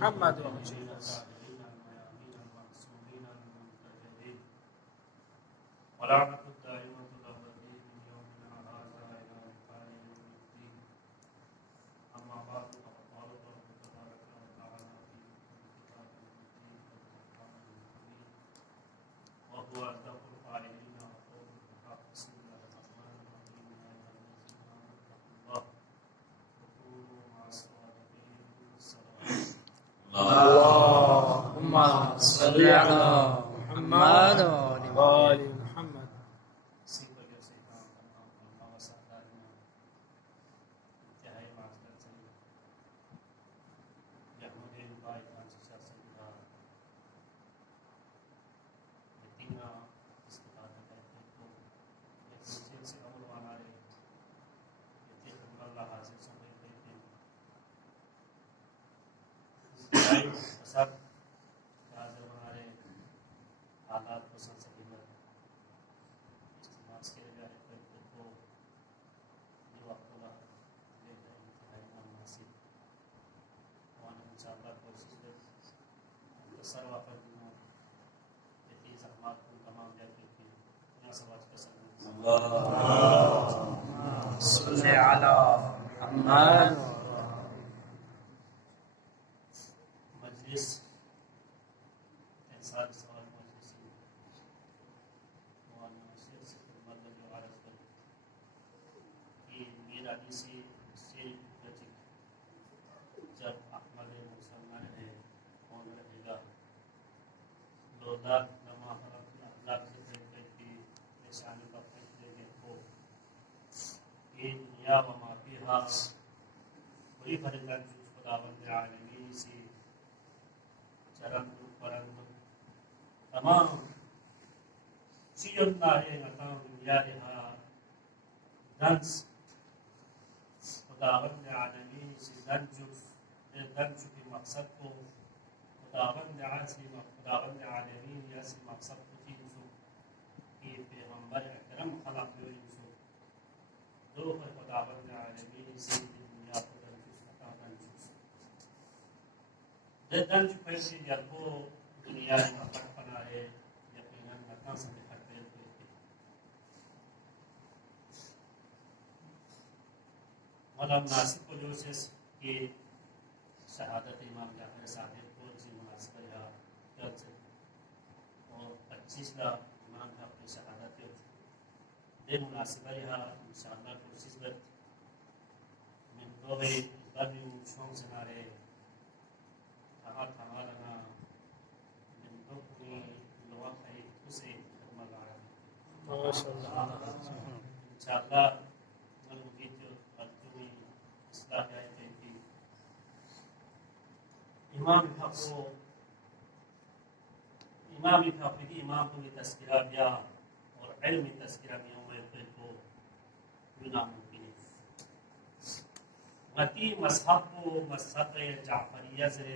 محمد وجل. ولعنة الدائمة الأبدية من يومنا هذا إلى لقاء يوم الدين. أما بعد فقد قال الله تبارك وتعالى في كتابه المجيد والفرقان الحميد وهو أصدق القائلين وقول الحق. بسم الله الرحمن الرحيم. يا أيها الذين آمنوا اتقوا الله وكونوا مع الصادقين. اللهم صل على محمد وآل محمد. اسی وجہ سے کام کرنا علماء و سرداریاں انتہائی معذرت سے یحمد بائی فرانسیسا سیدہ مدینہ استفادہ کرتے تو ایک مسجد سے عمر وانا رہے یہ خدمت اللہ حاضر سمجھ لیتے ضائع اثر حاضر بنا رہے حالات کو سن سکیمت استعمال کے لئے کرتے تو یہ وقت اللہ لے کر انتہائی مناسب وانا انشاءاللہ کوشش کر مختصر واقع دنوں اتنی زحمات کو تمام جائے کرتے ہیں یہاں سواج کا سلام اللهم صل على محمد. مجلس انسان سوال مجلس مولانا شیخ سے خدمت میں جو عرض کر کہ میرا سے جب احمد مسلمان ہے کون رہے گا لولاک نما حرف اخلاق سے دیکھتے کہ نشانی کا فیصلے دیکھو یہ دنیا و ما فیہا کوئی فرزن جو خداوند عالمین سے چرند پرند تمام چیون نارے نتاں دنیا رہا دنس خداوند عالمین سے دن چکی مقصد کو خداوند عالمین یا سے مقصد کو چیزو کہ پیغمبر اکرم خلق ہوئیسو دو پر خداوند عالمین سے دنیا کو دنچوس نتا دنچوس دنچ پیسے جلکو دنیا میں خط پنا ہے یقیناً نتاں سے خط پیل کرتے مولا مناسب کو جو سے کہ شہادت امام جعفر صادق کو جی مناسب رہا کر سے اور 25 کا امام کا اپنی شہادت ہے دے مناسب رہا انشاءاللہ کوشش برت من دو بے بابی شون سنارے تھما لنا من دو کنی لوگ خیلی اسے خدمت آیا انشاءاللہ ملوگیت غلطوی اصلاح جائے تھی امام حافظی امام کو تذکرہ دیا اور علم تذکرہ میں عمر کو بنا ممکن ہے متی مذہب کو مذہب جعفریہ سے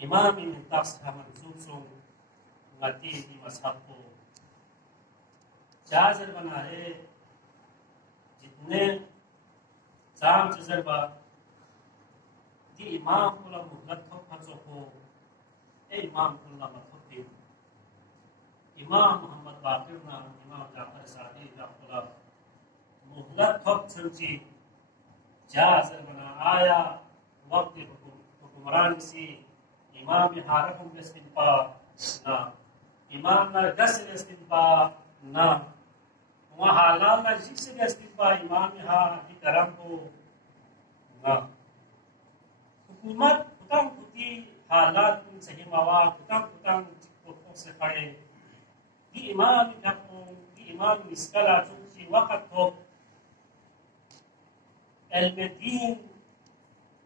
امام منتخب سے منصوب سوں متی دی مذہب کو چازر بنا ہے جتنے سام چزر با دی امام کلا مغلط ہو خرچوں کو اے امام کلا مطلب دے امام محمد باقر نام امام جعفر صادق کلا مغلط ہو سنچی جازر بنا آیا وقت حکمران سی امام حارکم بستنپا نا امام نرگس بستنپا نا وہاں حالات میں جس سے بستنپا امام حارکی کرم کو نا حکومت کتم کتی حالات کن صحیح مواد کتم چکو سے پڑے دی امام حکم دی امام مسکلہ چونچی وقت ہو علم دین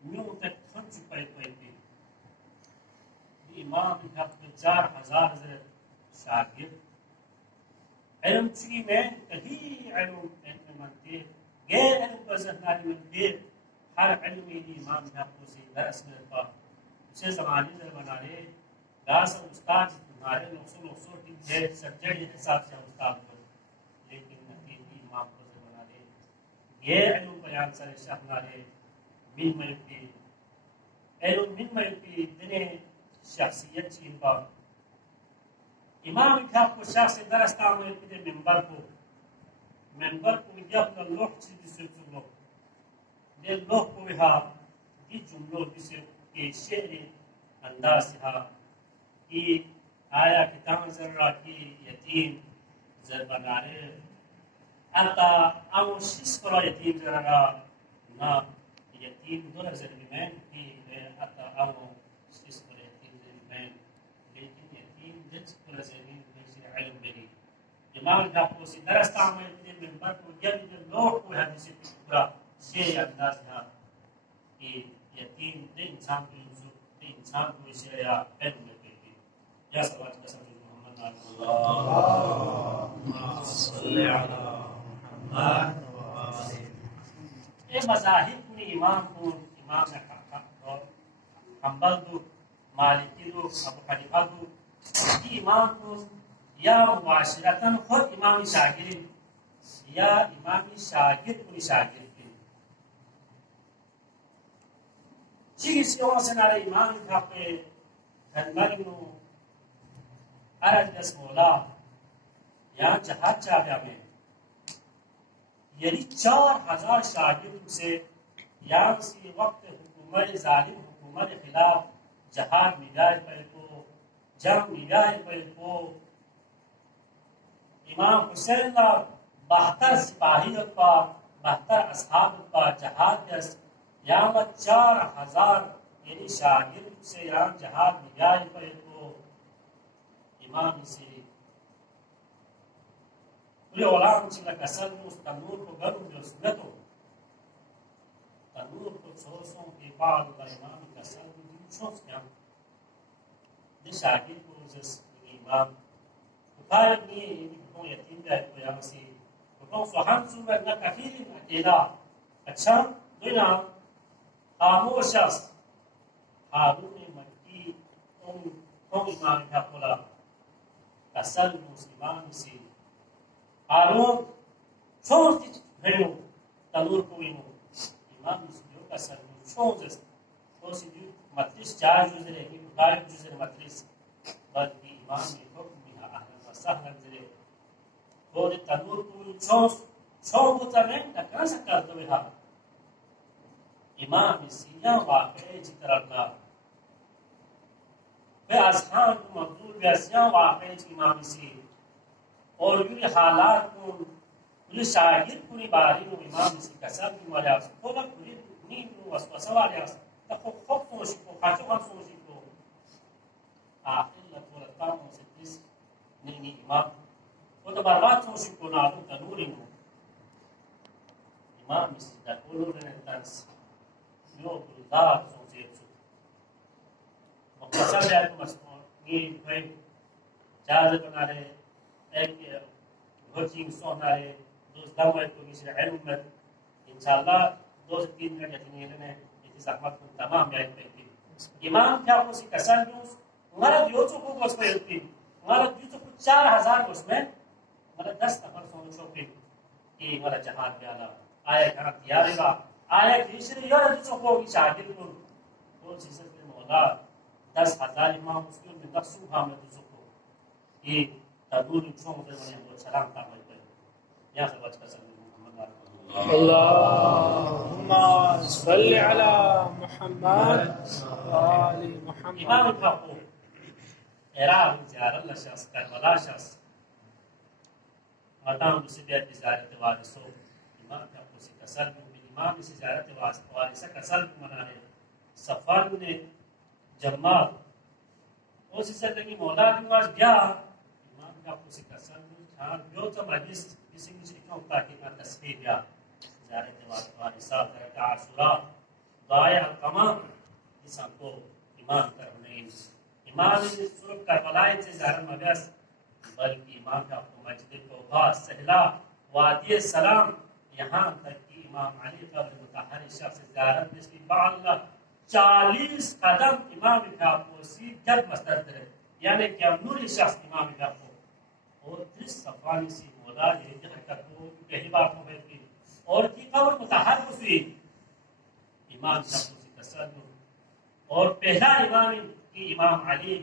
نیو تک کھن چکے پہتے دی امام حکم 4000 شاگرد علم چکی میں کدی علم منتے غیر علم پر ذہنانی منتے ہر علم دی امام حکم سے درس میں رکھا اسے زمانی در بنا رہے داس استاد نارے نقصو ٹیم ہے سبجیکٹ حساب سے استاد پر لیکن نتیجی امام کو سے بنا رہے یہ علم بیان سر شاہ نارے من ملکی علم من میں دنے شخصیت چین با امام کھاپ کو شخص درستان میں دے منبر کو یقل لوح چیز سے چلو دے لوح کو بہا دی جملوں جسے کہ شعر انداز تھا کہ آیا کتان ذرہ کی یتیم ضربہ نارے اتا او شس کرا یتیم ذرہ نا یتیم دور ضربی میں کہ اتا او شس کرا یتیم ضربی میں لیکن یتیم جس کرا ضربی میں سے علم بری امام جب کو سی درستان میں منبر کو جلد لوگ کو حدیث پورا شعر انداز تھا کہ یتیم دے انسان کی نزول دے انسان کو اسے یا علم میں کہتی یا سواج قسم محمد اللہم صلی علی محمد اے مذاہب کو امام حنبل دو مالکی دو ابو حنیفہ دو کی امام کو یا مباشرتاً خود امام شاگرد یا امام شاگرد کو شاگرد چیز یوں سے نارے امام تھا پہ دھنبرنو عرض دس مولا یہاں جہاد چاہیا میں یعنی 4000 شاگرد سے یہاں اسی وقت حکومت ظالم حکومت خلاف جہاد نگاہ پر کو جنگ نگاہ پر کو امام حسین کا 72 سپاہی کا 72 اصحاب کا جہاد دس یہاں 4000 یعنی شاگرد سے یہاں جہاد نگاہ پر کو امام سے پورے علام چلا کسل میں اس تنور کو گرم جو سنتو تنور کو چھوسوں کے بعد کا امام کسل میں جو چھوس کیا دے شاگرد کو جس امام فارغ نہیں ہے یتیم جائے تو یہاں سے سوہن سوبر نہ کفیر اکیلا اچھا دو نام خاموش شخص ہارون مکی ام امام کا پولا کسل مسلمان سے ہارون چھوڑتی بھیڑوں تنور کو امام مسلموں کا سر چھوڑ تو سی جو مطلس 4 جزر ہے کہ مطالب جزر مطلس بلکہ امام نے حکم میں اہلا و سہلا جزر تو تنور کو چھوڑ ہوتا میں نہ سکتا تو بہا امام سیاں واقعی جی طرح کا بے ازخان کو مقبول بے سیاں واقعی جی امام سی اور یہ حالات کو یہ شاہد کو نہیں باری کو امام سی کسر کی مالیاس خودہ کوئی نیم کو وسوسہ والیاس تخو خوب سوشی کو خاچو ہم سوشی کو آخر لطورتاموں سے تیس نہیں امام خودہ برباد سوشی کو نادو تنوری نو امام سی در اولو رنتنس یو بلدار سوزیب سو مقتصر جائے تو مسئول یہ کوئی جازت بنا رہے ایک بھرچنگ سونا ہے دوست دم ہے تو کسی علم میں انشاءاللہ 2 سے 3 منٹ جتنی ہے اس زحمت کو تمام جائے پہنتی امام کیا کو سی کسان جوز ہمارا دیوچو کو گوش پہنتی ہمارا دیوچو کو 4000 گوش میں ہمارا 10 نفر سوچو پہ کہ ہمارا جہاد پہ آلا آیا کھانا تیارے گا آیا کھیشری یا دیوچو کو کی شاگرد کو تو سیسر کے مولا 10,000 امام اس کے میں نفسو حامل دیوچو کو یہ تدور چون سے بنے وہ سلام کا مل گئے یہاں سے بچ کر سکتے محمد اللہم صلی علی محمد وآل محمد امام کا کو عراق زیار اللہ شخص کربلا شخص مدام دوسری بیت زیارت وارثو امام کا کو سی کسل بھی امام اسی زیارت وارثہ کسل بھی منانے سفر نے جمال اسی سے لگی مولا کی واس گیا آپ کو کسان ہاں جو تو مجلس کسی کی شکوں تاکہ نہ تصحیح یا زیارت وارثہ درکہ عاشورہ دعائے القمہ انسان کو ایمان کرنے امام نے صرف کربلائے سے زیارت مبیس بلکہ امام کا آپ کو مسجد توبہ سہلا وادی سلام یہاں تک کہ امام علی قبر مطہر شخص زیارت اس کی اللہ 40 قدم امام کا آپ کو سی جب مسترد ہے یعنی کہ نوری شخص امام کا آپ کو اور اس صفانی سی مولا یہ حرکت کو پہلی بار کو بیت کی اور کی قبر متحر کو سی امام شخص سی تصدر اور پہلا امام کی امام علی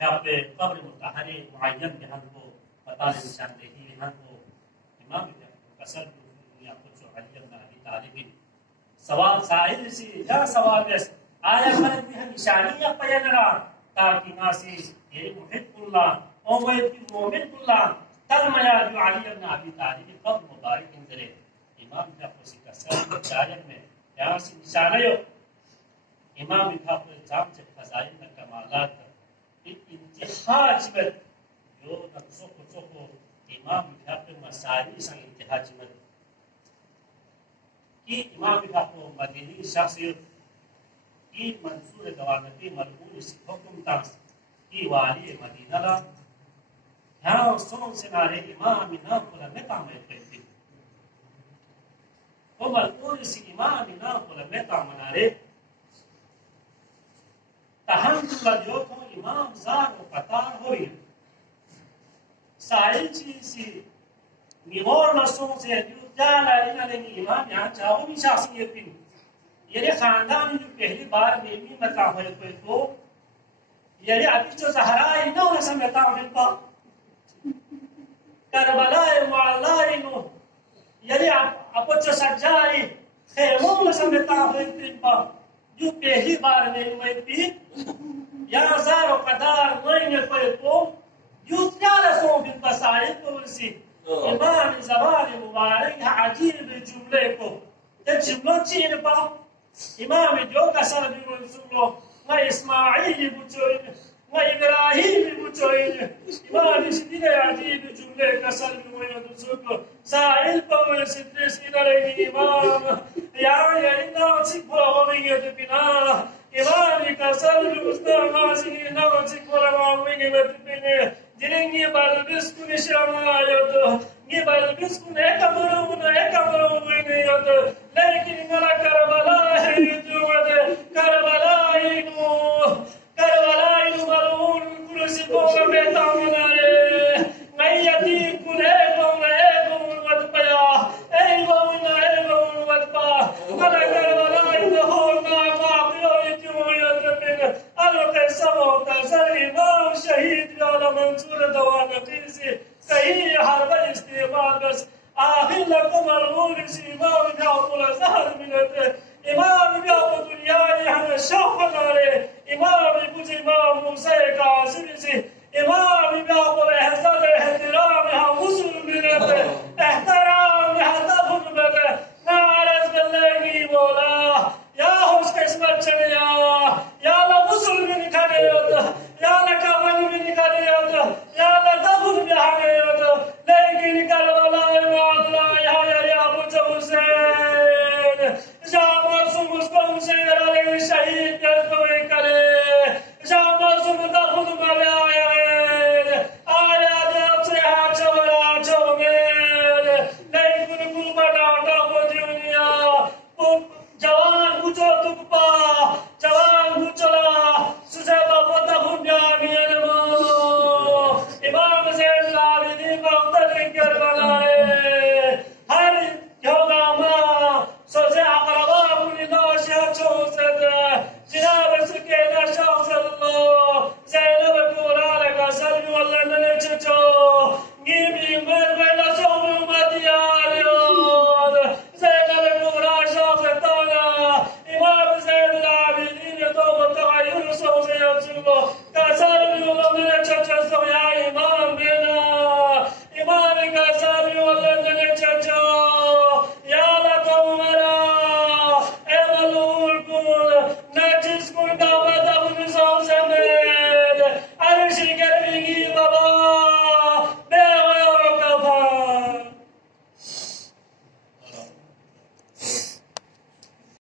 جب قبر مطہر معین کے ہم کو بتا دیں نشاندہی ہم کو امام قصر دنیا کچھ علی بن ابی طالب سوال سائل سی یا سوال بس آیا خلق بھی نشانیاں پیانرا تاکہ ناسی یہ محب اللہ اومید کی مومن اللہ تلمیا جو علی بن ابی طالب قبر مبارک اندرے امام کا خوشی قصر شاعر میں یہاں سے نشانہ یو امام کا جام سے فضائل کا کمالات انتہا جمت جو نقصوں کو امام کا مسائل سنگ انتہا جمت کی امام کا مدینی شخصیت کی منصور گوانتی ملعون سی حکم تاس کی والی مدینہ را یہاں سون سے نارے امام نام کو لمتا میں پہتی وہ ملعون سی امام نام کو لمتا منارے تحمد جو تو امام زار و قطار ہوئی سائل چیز سی نیور لسوں سے جو جالا انہا لینی امام یہاں چاہو بھی شخصیت بھی یعنی خاندان جو پہلی بار نیمی مطا ہوئے کوئی تو یعنی ابھی جو زہرائی نو نسا مطا ہوئے پا کربلائی معلائی نو یعنی اپو جو سجائی خیمون نسا مطا ہوئے پا جو پہلی بار نیمی پی یا زار و قدار نوئیں پر تو جو تیار سوں بھی بسائل کو اسی امام زبان مبارک عجیب جملے کو یہ جملوں چین پا امام جو کسر بھی منصورو میں اسماعیل بچوئن میں ابراہیم بچوئن امام اس دینے عجیب جملے کسر بھی منصورو سائل پر سدرس ادھرین امام یا نام سکھو ہوئیں تو بنا امام کسر بھی مستعماسی نام سکھو ہوئیں تو بنا جنہیں یہ بلبس کو نشانہ آیتو یہ بلبس کو ایک مروں میں یادو لیکن میرا کربلا ہے جو کربلائی نو مرون کرسی کو بیتا منارے میں یتیم کن اے گون وط پیا اے گون وط پا منا کربلائی نو ہونا واقعی جو یدرپن الوقت سبوتا سر امام شہید والا منصور دوانقی سے کہیں حرب استعمال بس آخر لکم الغور سی امام بیاؤ طول زہر منت امام بیاؤ دنیا ہم شوق نارے امام کچھ امام موسیٰ کا عظیم سی امام بیاؤ طول احسان احترام ہم مسلم منت